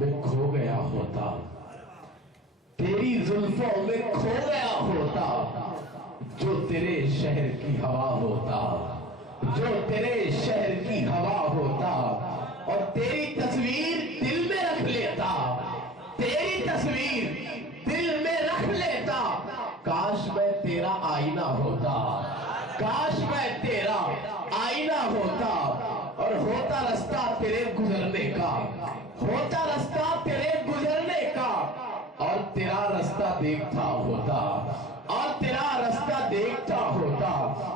میں کھو گیا ہوتا، تیری زلفوں میں کھو گیا ہوتا، جو تیرے شہر کی ہوا ہوتا، جو تیرے شہر کی ہوا ہوتا، اور تیری تصویر دل میں رکھ لیتا، تیری تصویر دل میں رکھ لیتا۔ کاش میں تیرا آئینہ ہوتا، کاش میں تیرا آئینہ ہوتا، اور ہوتا رستہ تیرے گزرنے کا، ہوتا رستہ تیرے گزرنے کا، اور تیرا رستہ دیکھتا ہوتا، اور تیرا رستہ دیکھتا ہوتا۔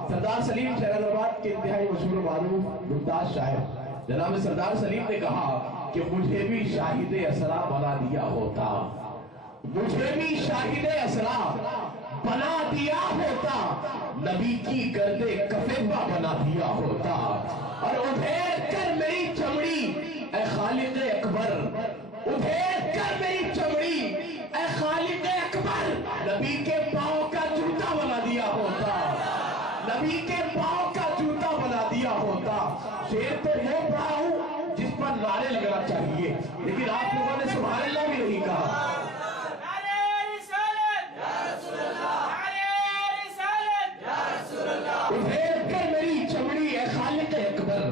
سردار سلیم شہرآباد کے انتہائی مشہور و معروف ممتاز شاعر جناب سردار سلیم نے کہا کہ مجھے بھی شاہد اسرا بنا دیا ہوتا، مجھے بھی شاہد اسرا بنا دیا ہوتا، نبی کی گردے کفیفہ بنا دیا ہوتا، اور ادھیر کر میری چمڑی اے خالق اکبر، ادھیر کر میری چمڑی اے خالق اکبر، نبی کے پاؤں کا جوتا بنا دیا ہوتا، نبی کے پاؤں کا جوتا بنا دیا ہوتا۔ شعر تو وہ پڑھا ہوں جس پر نعرے لگنا چاہیے، لیکن آپ لوگوں نے سبحان اللہ بھی نہیں کہا۔ ادھیر کر میری چمڑی اے خالق اکبر،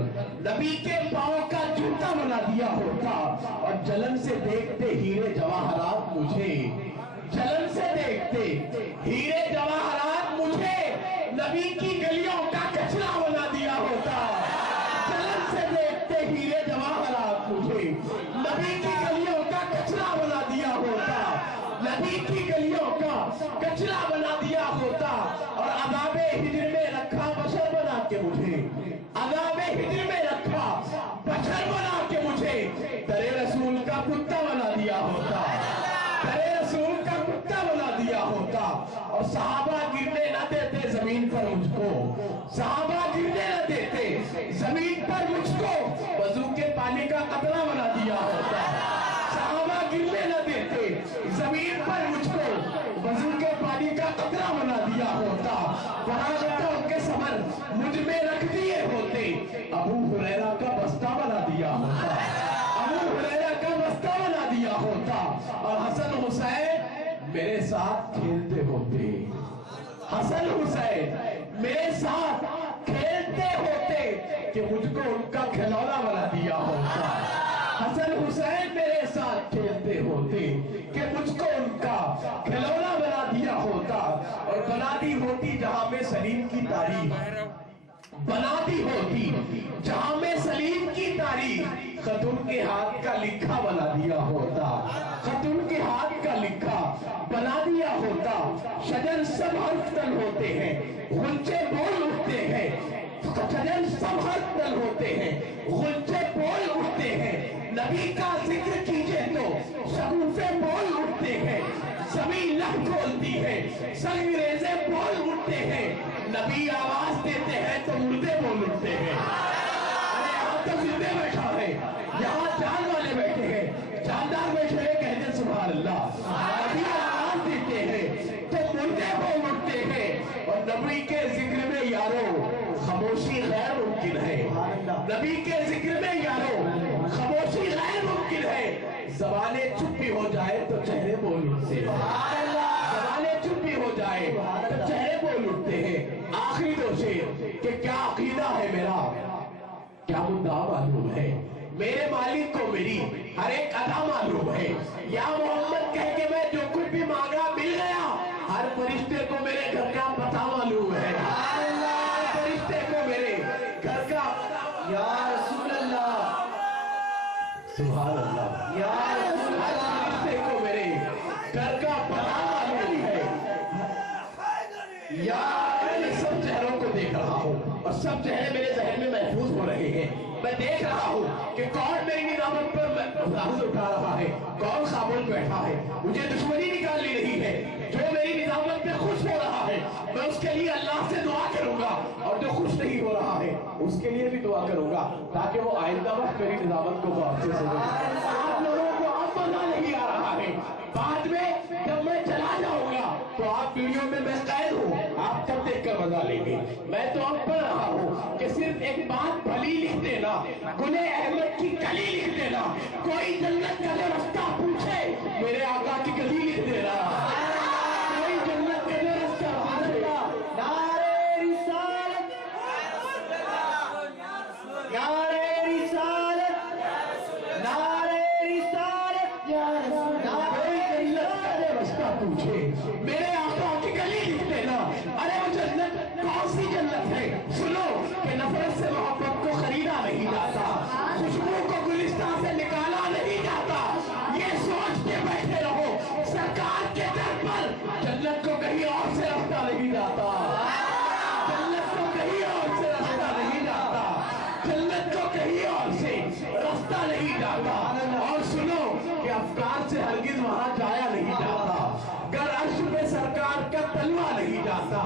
نبی کے پاؤں کا جوتا بنا دیا ہوتا، اور جلن سے دیکھتے ہیرے جواہرات مجھے، جلن سے دیکھتے ہیرے جواہرات مجھے، نبی کی گلیوں کا کچرا بنا دیا ہوتا، جلن سے دیکھتے ہیرے جواہرات مجھے، نبی کی گلیوں کا کچرا بنا دیا ہوتا، نبی کی گلیوں کا کچرا بنا دیا ہوتا، اور عذاب ہجر میں رکھا بشر بنا کے مجھے، عذاب ہجر میں رکھا بشر بنا کے مجھے، در رسول کا کتا بنا دیا ہوتا، در رسول کا کتا بنا دیا ہوتا، اور صحابہ گرنے نہ دیتے زمین پر مجھ کو، صحابہ گرنے نہ دیتے زمین پر مجھ کو، وضو کے پانی کا قطرہ بنا دیا ہوتا، صحابہ گرنے نہ دیتے زمین پر مجھ کو، وضو کے پانی کا قطرہ بنا دیا ہوتا، فراغتوں کے ثمر مجھ میں رکھ دیے ہوتے، ابو ہریرہ کا بستہ بنا دیا ہوتا، ابو ہریرہ کا بستہ بنا دیا ہوتا، اور حسن حسین میرے ساتھ کھیلتے ہوتے، حسن حسین میرے ساتھ کھیلتے ہوتے، کہ مجھ کو ان کا کھلونا بنا دیا ہوتا، حسن حسین میرے ساتھ کھیلتے ہوتے، کہ مجھ کو ان کا کھلونا بنا دیا ہوتا، اور بنا دی ہوتی جہاں میں سلیم کی تاریخ، بنا دی ہوتی جہاں میں سلیم کی تاریخ، خط ان کے ہاتھ کا لکھا بنا دیا ہوتا، خط ان کے ہاتھ کا لکھا بنا دیا ہوتا، شجر سب حرف تل ہوتے ہیں، غنچے بول اٹھتے ہیں، شجر سب حرف تل ہوتے ہیں، غنچے بول اٹھتے ہیں، نبی کا ذکر کیجئے تو شگوفے بول اٹھتے ہیں، زمین لہ کھولتی ہے، سنگریزے بول اٹھتے ہیں، نبی آواز دیتے ہیں تو مردے بول اٹھتے ہیں۔ ارے یہاں تو زندے بیٹھا ہے، یہاں جان والے بیٹھے ہیں، جاندار بیٹھے ہیں، کہتے ہیں سبحان اللہ، نبی آواز دیتے ہیں تو مردے بول اٹھتے ہیں، اور نبی کے ذکر میں یارو خاموشی غیر ممکن ہے، نبی کے ذکر میں یارو خاموشی غیر ممکن ہے، زبانیں چپ بھی ہو جائے تو چہرے بول اٹھتے ہیں، زبانیں چپ بھی ہو جائے تو چہرے بول اٹھتے ہیں۔ آخری دو شعر کہ کیا عقیدہ ہے میرا، کیا مدعا معلوم ہے، میرے مالک کو میری ہر ایک ادا معلوم ہے، یا محمد کہہ کے میں جو کچھ بھی مانگا مل گیا، ہر فرشتے کو میرے گھر کا پتہ معلوم ہے، ہر فرشتے کو میرے گھر کا، یا رسول اللہ سبحان اللہ، یا رسول اللہ، ہر فرشتے کو میرے گھر کا پتہ معلوم ہے، یا میں سب چہروں کو دیکھ رہا ہوں، اور سب چہرے میرے ذہن میں محفوظ ہو رہے ہیں، میں دیکھ رہا ہوں کہ کون میری نظامت پر لفظ اٹھا رہا ہے، کون خاموش بیٹھا ہے، مجھے دشمنی نکالنی نہیں ہے، جو میری نظامت پہ خوش ہو رہا ہے میں اس کے لیے اللہ سے دعا کروں گا، اور جو خوش نہیں ہو رہا ہے اس کے لیے بھی دعا کروں گا، تاکہ وہ آئندہ وقت میری نظامت کو غور سے سمجھے۔ آپ لوگوں کو اب مزہ نہیں آ رہا ہے، بعد میں جب میں چلا جاؤں گا تو آپ ویڈیو میں قید ہوں، آپ تب دیکھ کر مزہ لیں گے۔ میں تو اب پڑھ رہا ہوں کہ صرف ایک بات بھلی لکھ دینا، گلے احمد کی کلی لکھ دینا، کوئی جنت کا पूछे मेरे आका की गली लिख देना। अरे वो जन्नत कौन सी जन्नत है? सुनो कि नफरत से मोहब्बत को खरीदा नहीं जाता, खुशबू को गुलिस्तान से निकाला नहीं जाता। ये सोच के बैठे रहो सरकार के दर पर जन्नत को कहीं और से रास्ता नहीं जाता, जन्नत को कहीं और से रास्ता नहीं जाता, जन्नत को कहीं और से रास्ता नहीं जाता। और सुनो कि अफकार से हरगिज वहां जाया नहीं जाता, गर अर्श पे सरकार का तलवा नहीं जाता।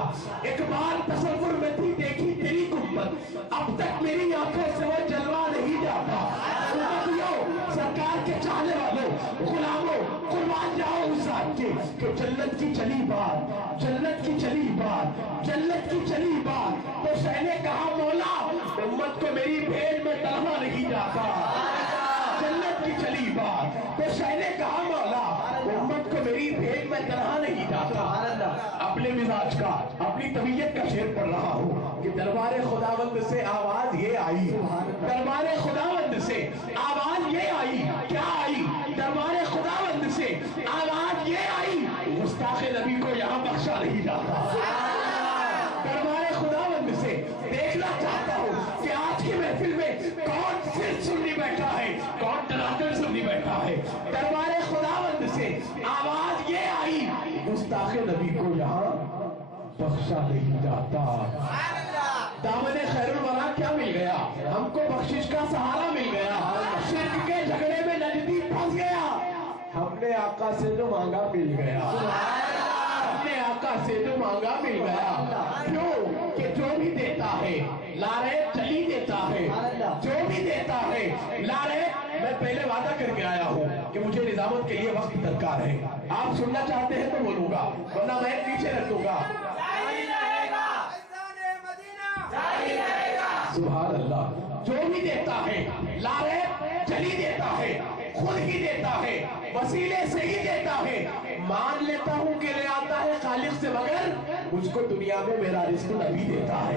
एक बार तसव्वुर में थी देखी तेरी गुम्बद, अब तक मेरी आंखों से वो जलवा नहीं जाता। उम्मतियों, सरकार के चाहने वालों, गुलामों, कुर्बान जाओ उस जात के कि जन्नत की चली बात, जन्नत की चली बात, जन्नत की चली बात। तो शाह ने कहा मौला उम्मत को मेरी भेड़ में तलवा नहीं जाता, जन्नत की चली बात। तो शाह ने कहा मौला उम्मत को मेरी भेड़ में तनहा नहीं जाता। अपने मिजाज का, अपनी तबीयत का शेर पढ़ रहा हूँ कि दरबारे खुदावंद से आवाज ये आई, दरबारे खुदावंद से आवाज ये आई, क्या आई? दरबारे खुदावंद से आवाज ये आई, गुस्ताखे नबी को यहाँ बख्शा नहीं जाता। दरबारे खुदावंद से देखना चाहता हूँ कि आज की महफिल में कौन सिर सुनने बैठा है, कौन तनाकर सुनने बैठा है। दरबारे खुदावंद से आवाज ये आई, गुस्ताखे नबी को यहाँ बख्शा नहीं जाता। दामने खैरुल वरा क्या मिल गया? हमको बख्शिश का सहारा मिल गया। शिर्क के झगड़े में नजदी फंस गया, हमने आका से जो मांगा मिल गया, हमने आका से जो मांगा मिल गया। क्यों कि जो भी देता है लारे चली देता है, जो भी देता है लारे। मैं पहले वादा करके आया हूँ कि मुझे निजामत के लिए वक्त दरकार है। आप सुनना चाहते हैं तो बोलूंगा, वरना मैं पीछे रख दूंगा। सुभान अल्लाह। जो भी देता है लारे चली देता है, खुद ही देता है, वसीले से ही देता है। मान लेता हूँ कि ले आता है खालिक से, मगर मुझको दुनिया में मेरा रिस्क नबी देता है,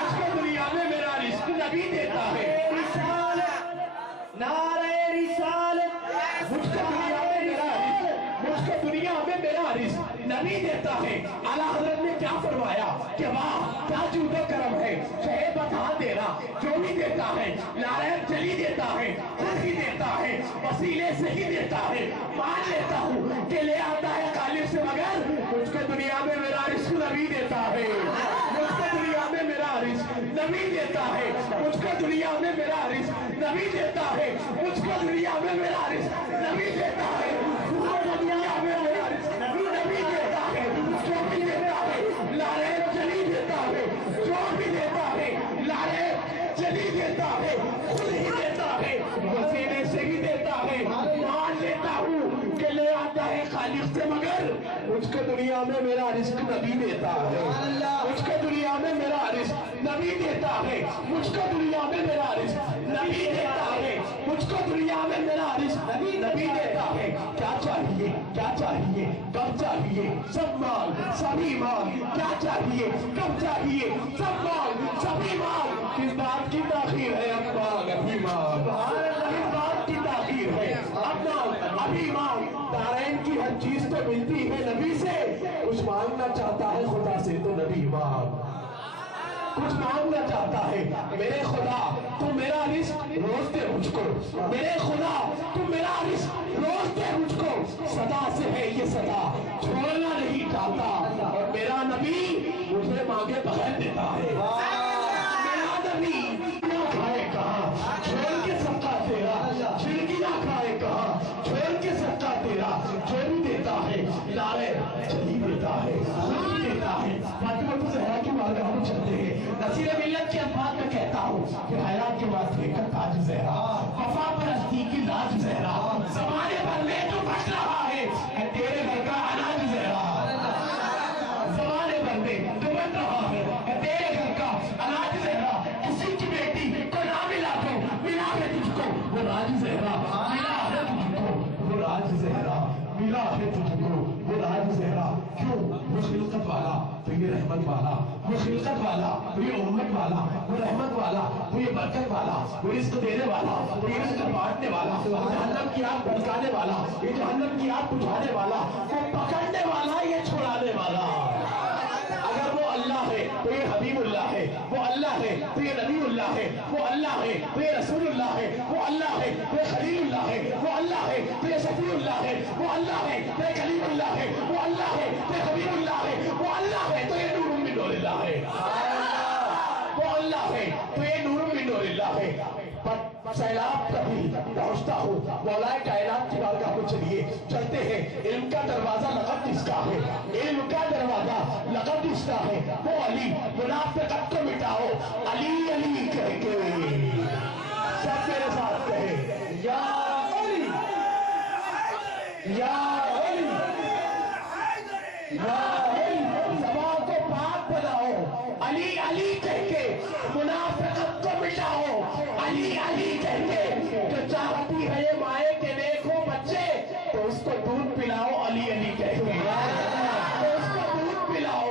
मुझको दुनिया में मेरा रिस्क नबी देता है। नारे रिसालत, मुझको दुनिया में मेरा रिस्क, मुझको दुनिया में मेरा रिस्क नबी देता है। आला हज़रत ने क्या फरमाया कि वाह क्या जूदो करम है, शहे बता देना। जो भी देता है लारैब चली देता है, खुद ही देता है, वसीले से ही देता है। मान लेता हूँ कि ले आता है खालिक से, मगर मुझको दुनिया में मेरा रिस्क नबी देता है, मुझको दुनिया में मेरा रिस्क नबी देता है, मुझको दुनिया में मेरा रिस्क नबी देता है, मुझको दुनिया में मेरा रिस्क नबी देता है, मुझको दुनिया में मेरा रिस्क नबी देता है। जो भी देता है लारैब चली देता है, जो भी देता है लारैब चली देता है, खुद ही देता है, वसीले से ही देता है। मान लेता हूँ कि ले आता है खालिक से, मगर मुझको दुनिया में मेरा रिस्क नबी देता है, मुझको दुनिया में मेरा रिस्क नबी देता है, मुझको दुनिया में मेरा रिस्क नबी देता है, मुझको दुनिया में मेरा रिस्क नबी देता है। क्या चाहिए, क्या चाहिए, कब चाहिए? सब माल सभी माल। क्या चाहिए, कब चाहिए? सब माल सभी माल। किस बात की ताखीर है? अब माल अभी माल, किस बात की ताखीर है? अब माल अभी माल। दारैन की हर चीज तो मिलती है नबी से, कुछ मांगना चाहता है खुदा से तो नबी मांग, कुछ मांगना चाहता है। मेरे खुदा तू मेरा रिस्क रोज दे मुझको, मेरे खुदा तू मेरा रिस्क रोज दे मुझको। सदा से है ये सदा, छोड़ना नहीं चाहता। और मेरा नबी मुझे मांगे बगैर देता है। मेरा नबी ना खाए कहाँ छोड़ के सबका तेरा, छिड़कियाँ खाए कहाँ छोड़ के सबका तेरा। जो भी देता है लारे चली देता है, खुद देता है। फातिमा तो ज़हरा की बारगाह में चलते हैं। नसीर मिल्लत के अल्फाज में कहता हूँ कि हयात के वास्ते का ताज ज़हरा, वफा परस्ती की लाज ज़हरा, ज़माने भर में जो बच रहा है तेरे घर का अनाज ज़हरा, ज़माने भर में जो बच रहा है तेरे घर का अनाज ज़हरा। किसी की बेटी को ना मिला तो मिला है तुझको वो राज ज़हरा, मिला है तुझको वो राज ज़हरा, मिला है तुझको वो राज ज़हरा। क्यों? वो खिलकत वाला तो ये रहमत वाला, वो खिलकत वाला तो ये उम्मत वाला, वो रहमत वाला वो ये बरकत वाला, वो रिस्क देने वाला, वो ये रिस्क बांटने वाला, वो जहन्नम की की आग भड़काने वाला, ये जहन्नम की आग बुझाने वाला, वो पकड़ने वाला, ये छुड़ाने वाला। अगर वो अल्लाह है तो ये हबीबुल्लाह है, वो अल्लाह है तो ये नबीउल्लाह है, वो अल्लाह है तो ये रसूलुल्लाह है, वो अल्लाह है तो ये खलीलुल्लाह है, वो अल्लाह है तो ये सफीउल्लाह है, वो अल्लाह है तो ये कलीमुल्लाह है, वो अल्लाह है तो ये हबीबुल्लाह है, वो अल्लाह है तो ये नूरुम मिन नूरिल्लाह है, वो अल्लाह है तो ये नूरुम मिन नूरिल्लाह है। सैलाब कभी पहुंचता हो मौलाए कायनात की बारगाह को चलिए, चलते हैं। इल्म का दरवाजा लक़ब किसका है, इल्म का दरवाजा लक़ब किसका है, वो अली। मुनाफ़िक़त को मिटाओ अली अली कह के, सब मेरे साथ कहे या अली या अली या अली। ज़बान को पाक बनाओ अली अली कह के, मुनाफ़िक़त को मिटाओ अली अली कह के। जो चाहती है ये माए के देखो बच्चे, तो उसको दूध पिलाओ अली अली कह के, तो उसको दूध पिलाओ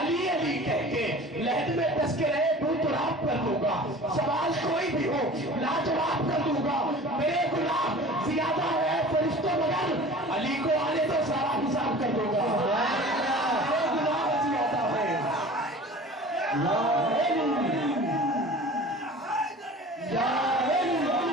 अली अली कह के। लहद में तस्करे दूतराब कर दूंगा, सवाल कोई भी हो लाजवाब कर दूंगा। मेरे गुनाह ज्यादा है फरिश्तों मगर अली को आने तो सारा हिसाब कर दूंगा।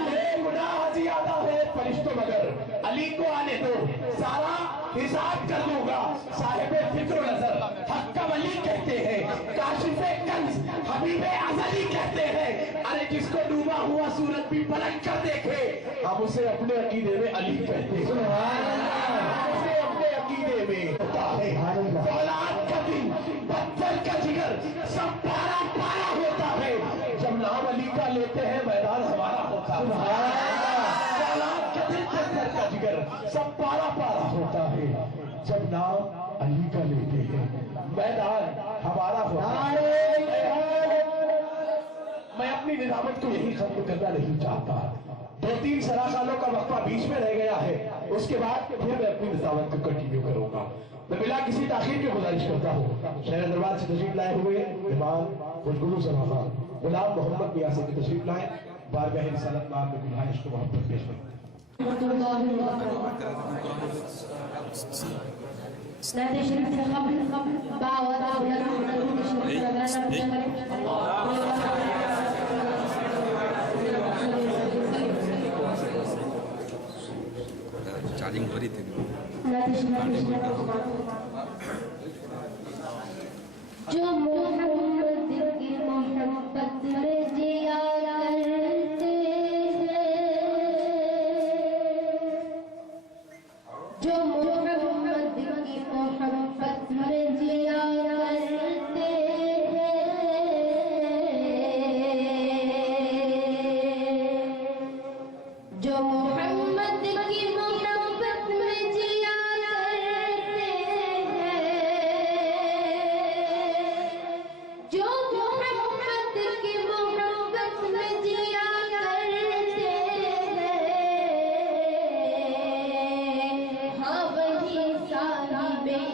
मेरे गुनाह ज्यादा है फरिश्तों मगर अली को आने दो, सारा हिसाब कर दूंगा। साहिबे फिक्र नजर हक्का वली कहते हैं, काशिफे कंज हबीबे अज़ली कहते हैं। अरे जिसको डूबा हुआ सूरज भी पलट कर देखे, हम उसे अपने अकीदे में अली कहते हैं, उसे अपने अकीदे में होता है। औलाद का दिल पत्थर का जिगर सब पारा पारा होता है, जब नाम अली का लेते हैं मैदान हमारा होता है। का जिगर सब पारा पारा होता है, जब नाम अली का लेते हैं मैदान हमारा होता है। मैं अपनी निजामत को यही खत्म करना नहीं चाहता। 2-3 सरासालों का वक्फा बीच में रह गया है, उसके बाद फिर मैं अपनी निजामत को कंटिन्यू करूंगा। मैं बिना किसी ताखीर के गुजारिश करता हूँ, शहर दरबार से तशरीफ लाए हुए इमाम खुशगुलू सलामा गुलाम मोहम्मद मियां से तशरीफ लाए, बारगाह रिसालत में आपने गुलाहिश को मोहब्बत पेश करें। चार्जिंग भरी थी। जो मोहम्मद की मोहब्बत में जिया करते जो मोहम्मद की मोहब्बत में जिया करते जो मोहम्मद की मोहब्बत में जिया करते जो मोहम्मद की मोहब्बत में जिया करते हाँ वही साहिबे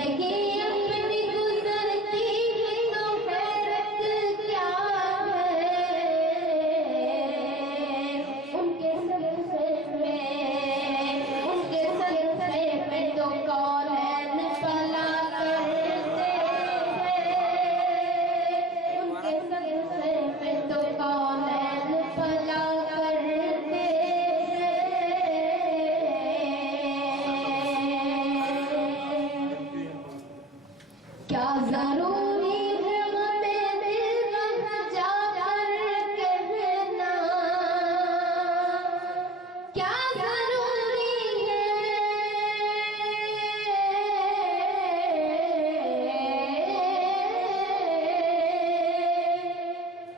زندگی اپنی گزرتی ہے تو حیرت کیا ہے، ان کے صدقے میں تو کونین پلا کرتے ہیں، ان کے صدقے میں تو کونین پلا کرتے ہیں۔ کیا ضروری ہے ہمیں دل میں جا کر کہنا، کیا ضروری ہے،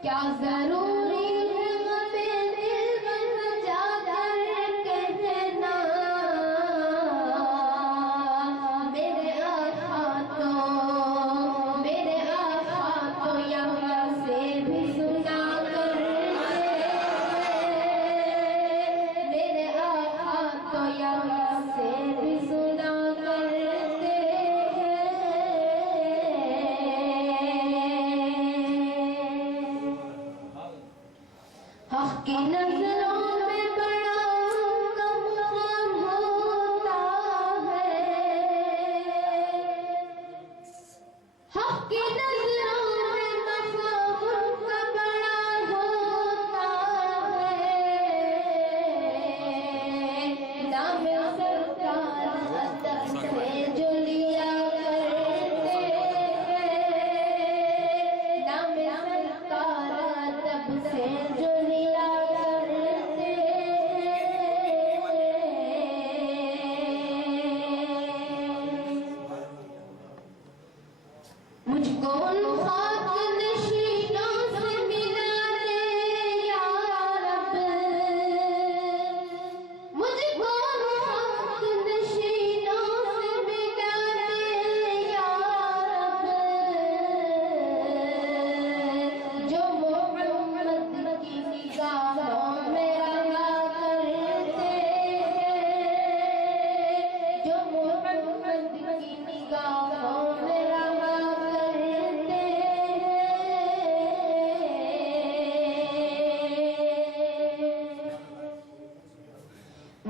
کیا ضروری ہے ہمیں دل میں جا کر کہنا، میرے آقا تو یہاں سے بھی سنا کرتے ہیں، میرے آقا تو یہاں سے بھی سنا کرتے ہیں۔ حق کی نظروں میں بڑا کم خام ہوتا ہے، حق کی نظروں میں مقام کا بڑا ہوتا ہے، نام سرکار ادب سے جو لیا کرتے ہیں، نام سرکار ادب سے جو لیا کرتے ہیں۔ مجھ کو ان خاک نشینوں سے ملا دے یا رب، مجھ کو ان خاک نشینوں سے ملا دے یا رب، جو محمد کی نگاہوں میں رہا کرتے ہیں، جو محمد کی نگاہوں میں رہا کرتے ہیں۔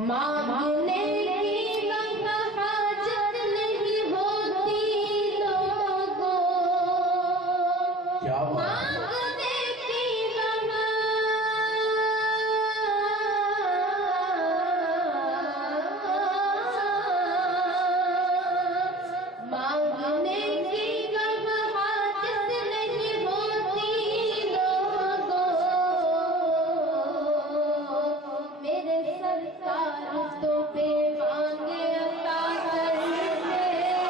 مانگنے کی وقت حاجت نہیں ہوتی لوگوں، کیا بات ہے؟ مانگنے کی مانگنے کی حاجت نہیں ہوتی لوگوں، میرے سرکار تو بے مانگے عطا کرتے ہیں،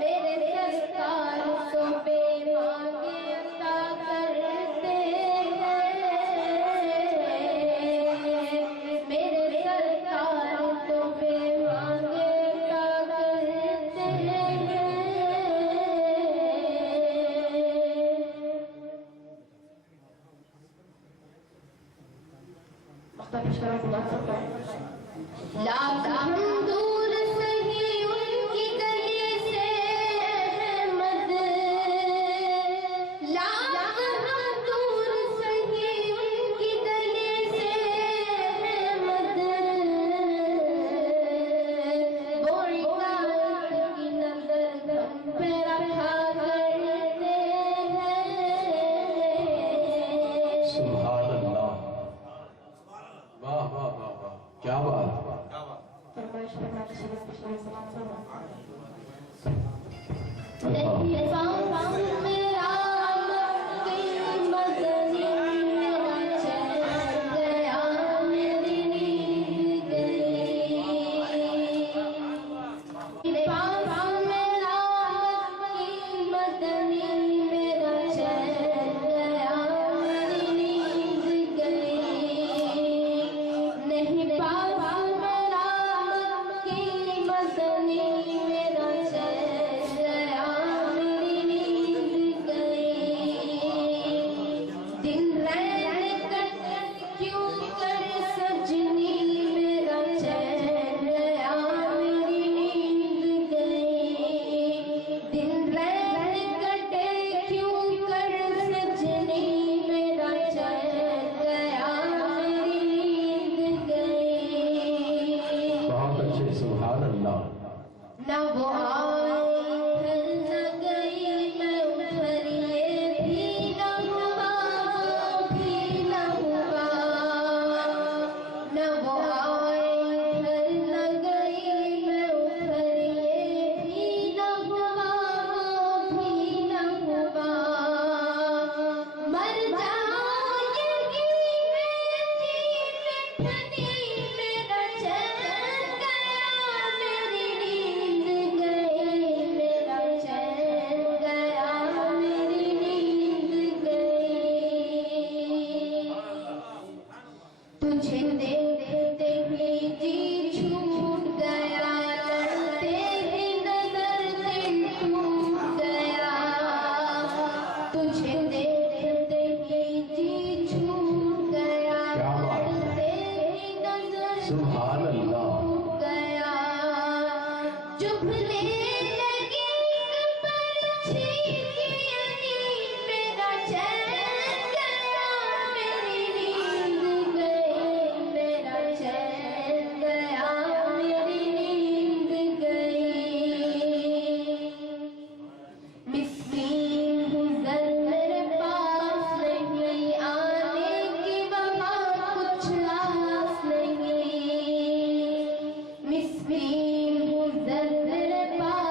میرے سرکار تو بے مانگے عطا کرتے ہیں، میرے سرکار تو بے مانگے عطا کرتے ہیں۔ لاکھ ہم دور سہی ان کی گلی سے احمد، لاکھ ہم دور سہی ان کی گلی سے احمد، گوری کائنات کی نظر ہم پہ رکھا کرتے ہیں۔ سبحان اللہ، واہ واہ واہ واہ، کیا بات ہے۔ نہیں پاؤں میرا مکی مدنی، میرا چل گیا میری نیند گئی، پاؤں میرا مکی مدنی، میرا چل گیا میری نیند گئی، نہیں پاؤں میرا مکی مدنی، میرا چل گیا میری نہ وہ آئے پھر نہ گئی میں ادھر یہ بھی نہ ہوا وہ بھی نہ ہوا نہ وہ آئے پھر نہ گئی میں ادھر یہ بھی نہ ہوا وہ بھی نہ ہوا مر جائے گی میں جی میں ٹھنی میرا چین گیا میری نیند گئی میرا چین گیا میری نیند گئی تجھے دیکھتے ہی جی چھوٹ گیا لڑتے ہی نظر دل ٹوٹ گیا تجھے دیکھتے ہی جی چھوٹ گیا کیا بات ہے؟ لڑتے ہی نظر سبحان اللہ ٹوٹ گیا چبھنے لگی پرچھی کی یعنی میرا چین گیا میری نیند گئی میرا چین گیا میری نیند گئی مسکین ہوں ذر میرے پاس نہیں آنے کی وہاں کچھ آس نہیں مسکین ہوں ذر میرے پاس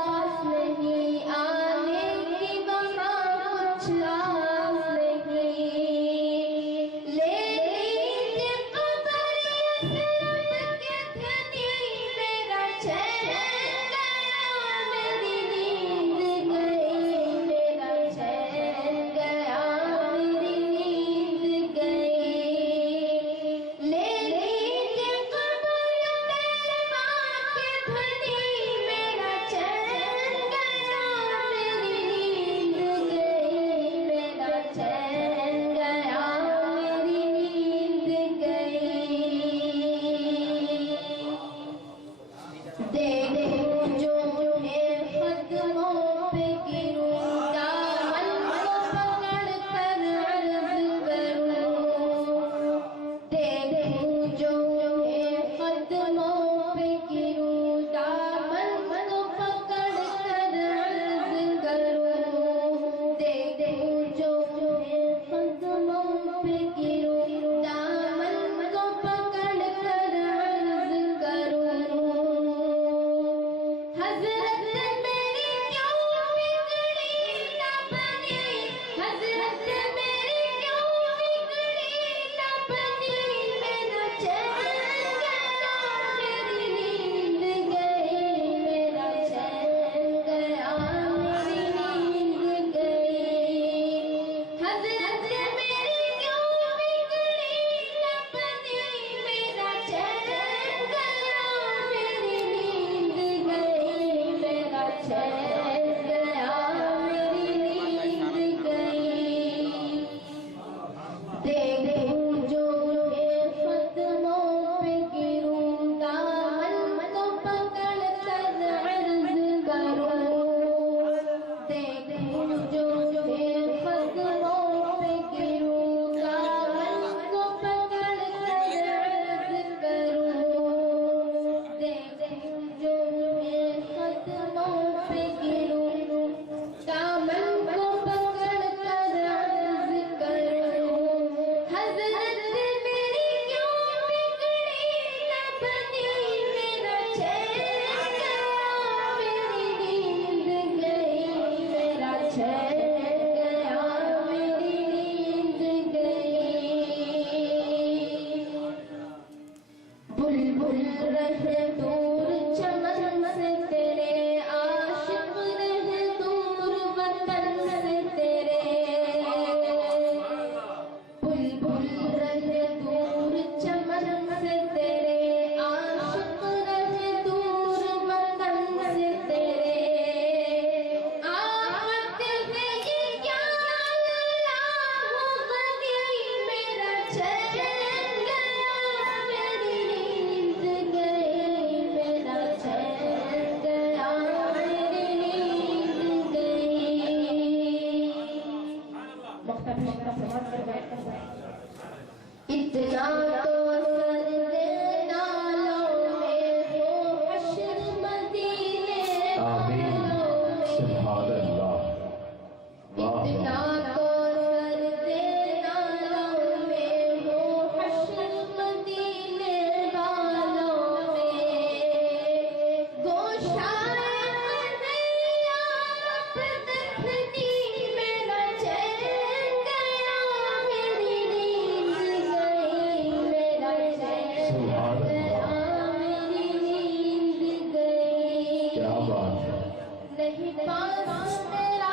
पास तेरा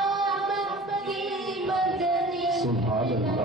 मत की मदनी सुभान अल्लाह